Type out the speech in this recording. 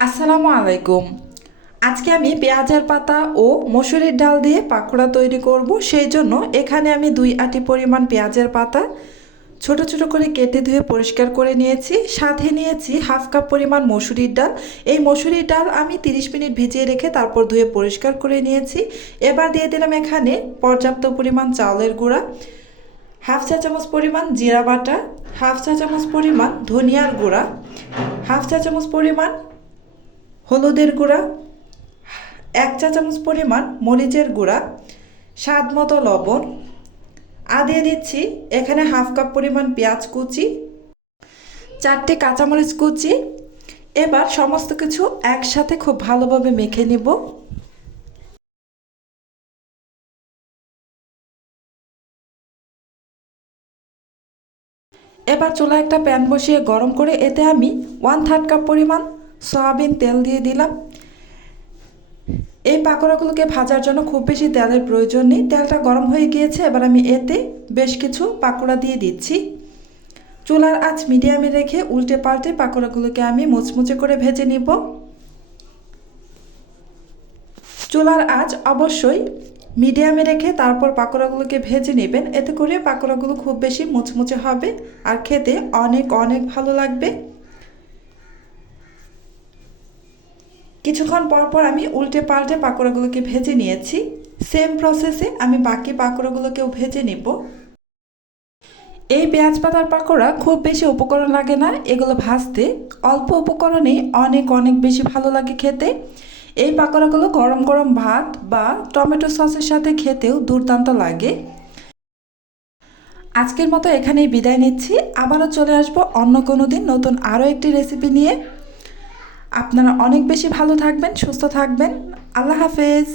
আসসালামু আলাইকুম। আজকে আমি পেঁয়াজের পাতা ও মসুরির ডাল দিয়ে পাকোড়া তৈরি করব। সেই জন্য এখানে আমি 2 আটি পরিমাণ পেঁয়াজের পাতা ছোট ছোট করে কেটে ধুয়ে পরিষ্কার করে নিয়েছি। সাথে নিয়েছি হাফ কাপ পরিমাণ মসুরির ডাল। এই মসুরির ডাল আমি 30 মিনিট ভিজিয়ে রেখে তারপর ধুয়ে পরিষ্কার করে নিয়েছি। এবার দিয়ে দিলাম এখানে পর্যাপ্ত পরিমাণ চাউলের গুঁড়া, হাফ চা চামচ পরিমাণ জিরা বাটা, হাফ চা চামচ পরিমাণ ধনিয়ার গুঁড়া, হাফ চা চামচ পরিমাণ হলুদের গুঁড়া, 1 চা চামচ পরিমাণ মরিচের গুঁড়া, স্বাদ মতো লবণ। আর দিয়ে দিচ্ছি এখানে হাফ কাপ পরিমাণ পেঁয়াজ কুচি, 4টে কাঁচামরিচ কুচি। এবার সমস্ত কিছু একসাথে খুব ভালোভাবে মেখে নিব। এবার চুলায় একটা প্যান বসিয়ে গরম করে এতে আমি 1/3 কাপ পরিমাণ সয়াবিন তেল দিয়ে দিলাম। এই পাকোড়াগুলোকে ভাজার জন্য খুব বেশি তেলের প্রয়োজন নেই। তেলটা গরম হয়ে গিয়েছে, এবার আমি এতে বেশ কিছু পাকোড়া দিয়ে দিচ্ছি। চুলার আঁচ মিডিয়ামে রেখে উল্টে পাল্টে পাকোড়াগুলোকে আমি মুচমুচে করে ভেজে নিব। চুলার আঁচ অবশ্যই মিডিয়ামে রেখে তারপর পাকোড়াগুলোকে ভেজে নেবেন। এতে করে পাকোড়াগুলো খুব বেশি মুচমুচে হবে আর খেতে অনেক অনেক ভালো লাগবে। কিছুক্ষণ পর পর আমি উল্টে পাল্টে পাকোড়াগুলোকে ভেজে নিয়েছি। সেম প্রসেসে আমি বাকি পাকোড়াগুলোকেও ভেজে নেব। এই পেঁয়াজ পাতার পাকোড়া খুব বেশি উপকরণ লাগে না, এগুলো ভাজতে অল্প উপকরণেই অনেক অনেক বেশি ভালো লাগে খেতে। এই পাকোড়াগুলো গরম গরম ভাত বা টমেটো সসের সাথে খেতেও দুর্দান্ত লাগে। আজকের মতো এখানেই বিদায় নিচ্ছি। আবারও চলে আসবো অন্য কোনো দিন নতুন আরও একটি রেসিপি নিয়ে। আপনারা অনেক বেশি ভালো থাকবেন, সুস্থ থাকবেন। আল্লাহ হাফেজ।